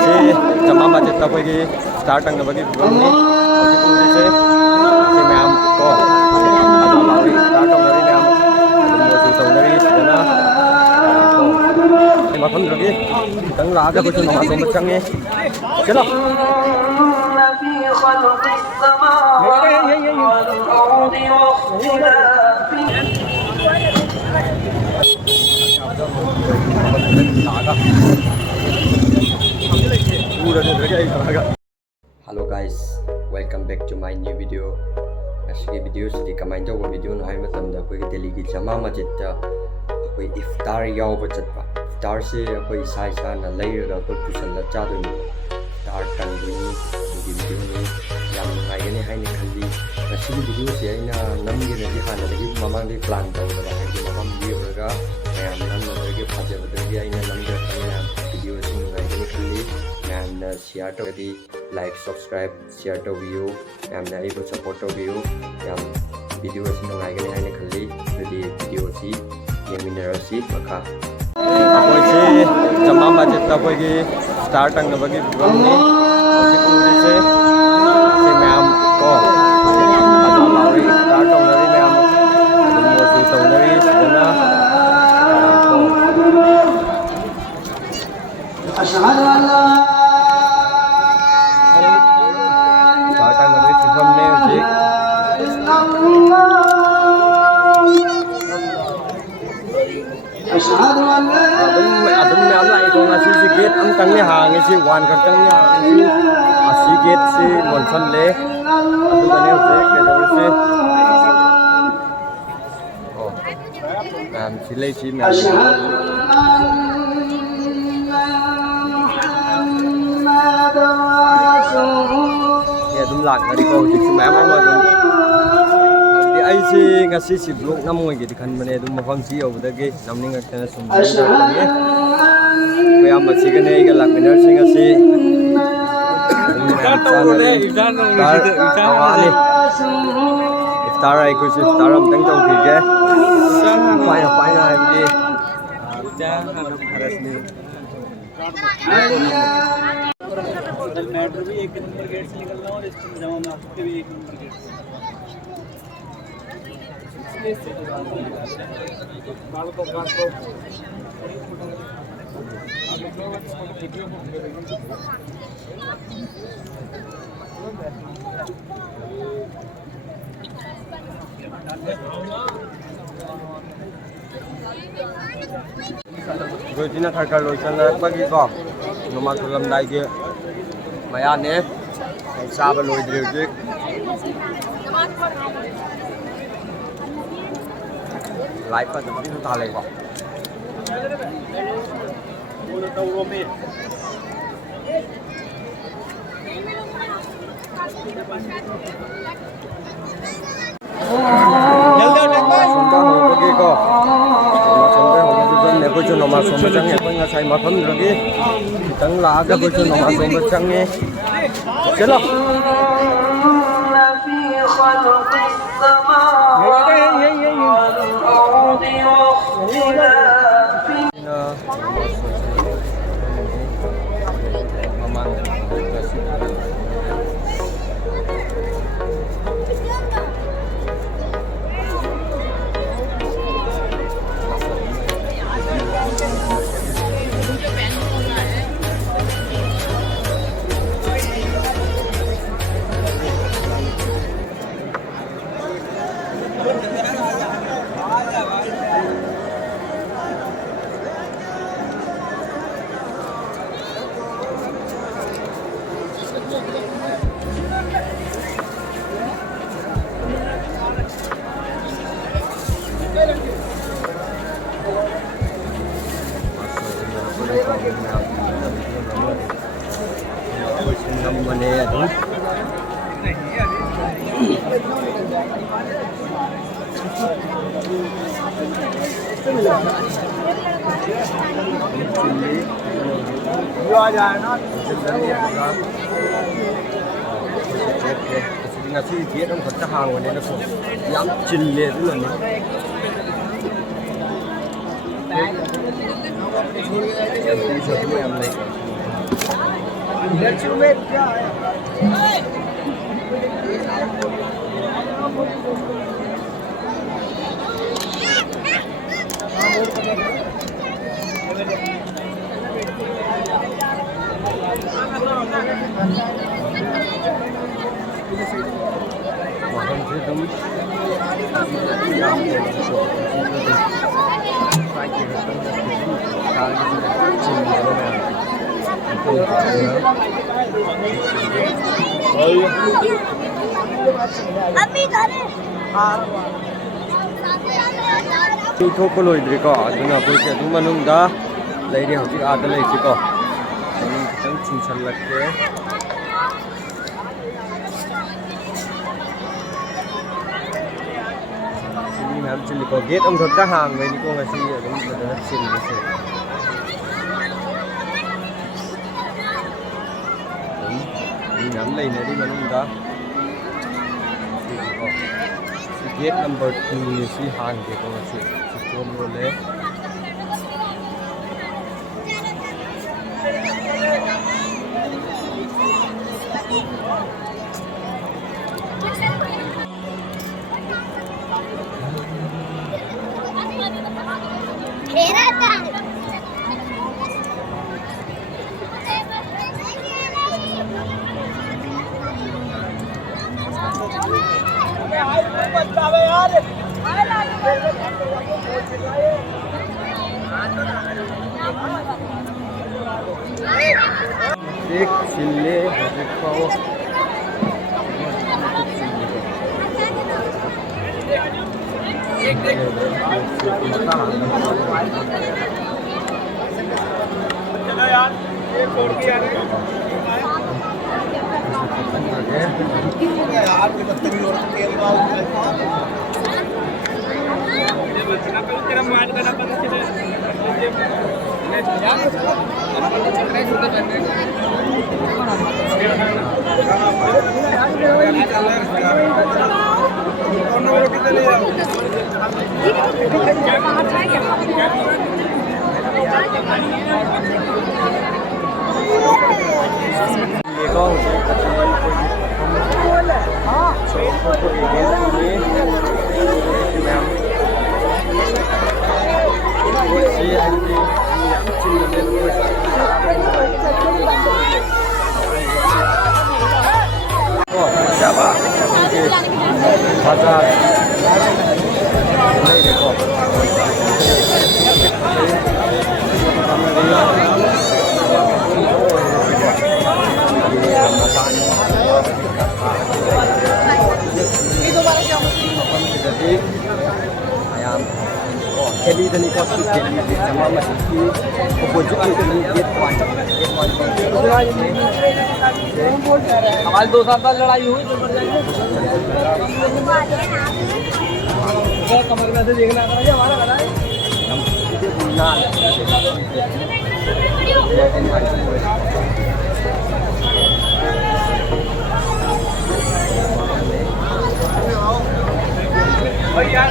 ꯑꯩꯈꯣꯏꯁꯤ ꯖꯃꯥ ꯃꯁꯖꯤꯠꯇ ꯑꯩꯈꯣꯏꯒꯤ ꯁ꯭ꯇꯥꯔ ꯇꯪꯅꯕꯒꯤ ꯐꯤꯕꯝꯅꯤ ꯍꯧꯖꯤꯛ ꯎꯔꯤꯁꯦ ꯁꯤ ꯃꯌꯥꯝ ꯀꯣ ꯑꯗꯨ ꯂꯥꯎꯔꯤ ꯁ꯭ꯇꯥꯔ ꯇꯧꯅꯔꯤ ꯃꯌꯥꯝ ꯑꯗꯨꯝ ꯃꯣꯏꯁꯨ ꯇꯧꯅꯔꯤ ꯁꯤꯗꯅ ꯀꯣ ꯃꯐꯝꯗꯨꯗꯒꯤ ꯈꯤꯇꯪ ꯂꯥꯛꯑꯒ ꯑꯩꯈꯣꯏꯁꯨ ꯅꯃꯥꯖ ꯁꯣꯟꯕ ꯆꯪꯉꯤ ꯆꯠꯂꯣ Hello guys, welcome back to my new video. Actually video sidi kamai tawba video no hai matamda akoi Delhi gi Jama Masjid ta akoi iftar yawba chatpa. Iftar se akoi sai sa na leiraga akoi pusan la chadoi iftar tangni gi video ni yam ngai gani hai ni khalli. Actually video se aina namgi na di hana dagi mamang di plan tawda ba hai mamam yuraga ayam nam na dagi phajaba dagi aina namga kana video se ngai gani khalli. And share to the like, subscribe, share to view, and able support to view. Video is no like any kali. The video see, yaminar see, maka. Ako si Jama Masjid ta koi ki start ang nabagi bigami. Ako si ma'am ko. Ado lauri start ang nari ma'am. Ado mo si tong nari sila. Ashhadu an la adum me amlai ko ngasi si gate am tang ni hang si wan kar tang ni hang si asi gate si lon chan le adu gane se ke do se oh am si le si me ya dum lag ngari ko ji su me am ma dum ai si ngasi si vlog namoi gi dikhan mane dum mafam si obdagi namning akana sum ko yam machi gane ga lak miner sing asi iftar ai ko si iftar am tang tau ki ge pai na ai bi ja hana faras ni matter भी 1 number gate से निकलना और इस जमा mask के भी 1 number gate से rồi chính là thằng cờ rồi chân là bác ghi cỏ nó mặc làm đại kia mày ăn nhé xa vào lùi điều chứ lại phải tụi chúng ta lên vào cô cho nó mà sống bên trong nhà cô nhà xài mà phấn rồi đi tấn lá cái cô cho nó mà sống bên trong nghe chết rồi ngasi dia dong kerja hang ini nak yang cile dulu ni. Yang ini satu yang lain. 150 में क्या है? अभी घरे ꯊꯣꯛꯄ ꯂꯣꯏꯗ꯭ꯔꯤꯀꯣ ꯑꯗꯨꯅ ꯑꯩꯈꯣꯏꯁꯦ ꯑꯗꯨꯝ ꯃꯅꯨꯡꯗ ꯂꯩꯔꯤ ꯍꯧꯖꯤꯛ ꯑꯥꯗ ꯂꯩꯔꯤꯁꯤꯀꯣ ꯃꯅꯨꯡ ꯈꯤꯇꯪ ꯆꯤꯡꯁꯜꯂꯛꯀꯦ ꯃꯤ ꯃꯌꯥꯝ ꯆꯤꯜꯂꯤꯀꯣ ꯒꯦꯠ ꯑꯃꯈꯛꯇ ꯍꯥꯡꯕꯩꯅꯤꯀꯣ ꯉꯁꯤ ꯑꯗꯨꯝ ꯐꯖꯅ ꯆꯤꯜꯂꯤꯁꯦ ꯃꯤ ꯃꯌꯥꯝ ꯂꯩꯅꯔꯤ ꯃꯅꯨꯡꯗ ꯁꯤꯀꯣ ꯒꯦꯠ ꯅꯝꯕꯔ 2 ꯁꯤ ꯍꯥꯡꯒꯦꯀꯣ ꯉꯁꯤ ꯊꯣꯡ ꯂꯣꯜꯂꯦ एक चिल्ले देखो चलो यार ये छोड़ के यार यार ये बदतमीज औरत तेल का ये बचना पे तेरा मार करना पड़ना चाहिए यार चक्कर छोटे करने कौन रोटी चले जाओ देखो बाजार देखो Kelly dan ikut Kelly sama masih di opposite Kelly gate 1 हमारी 2 साल बाद लड़ाई हुई तो मर जाएंगे कमर में से देखना हमारा घर है भैया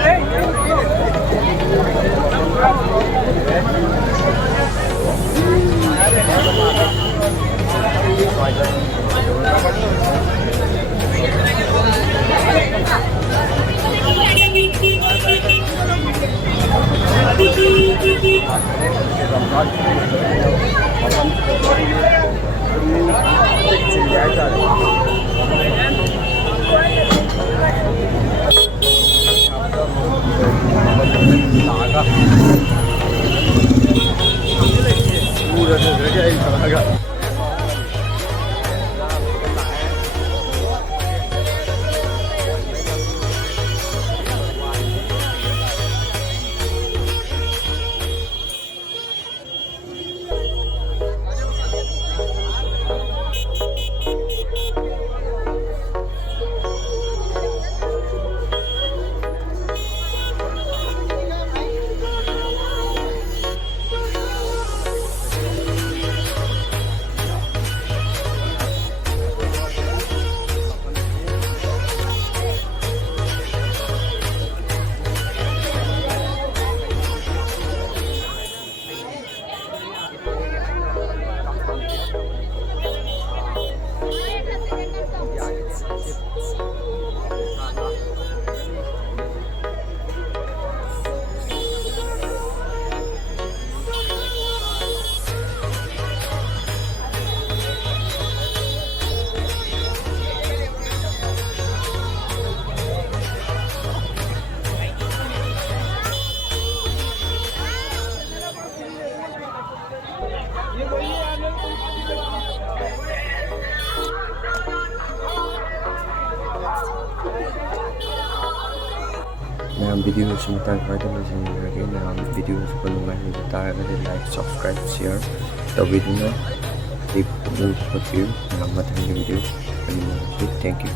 मैम वीडियो से मतलब फायदा लगे मैम वीडियो को नुंगाई तारगदि लाइक सब्सक्राइब शेयर तौबीदुना टिप पुनिंग थैंक यू।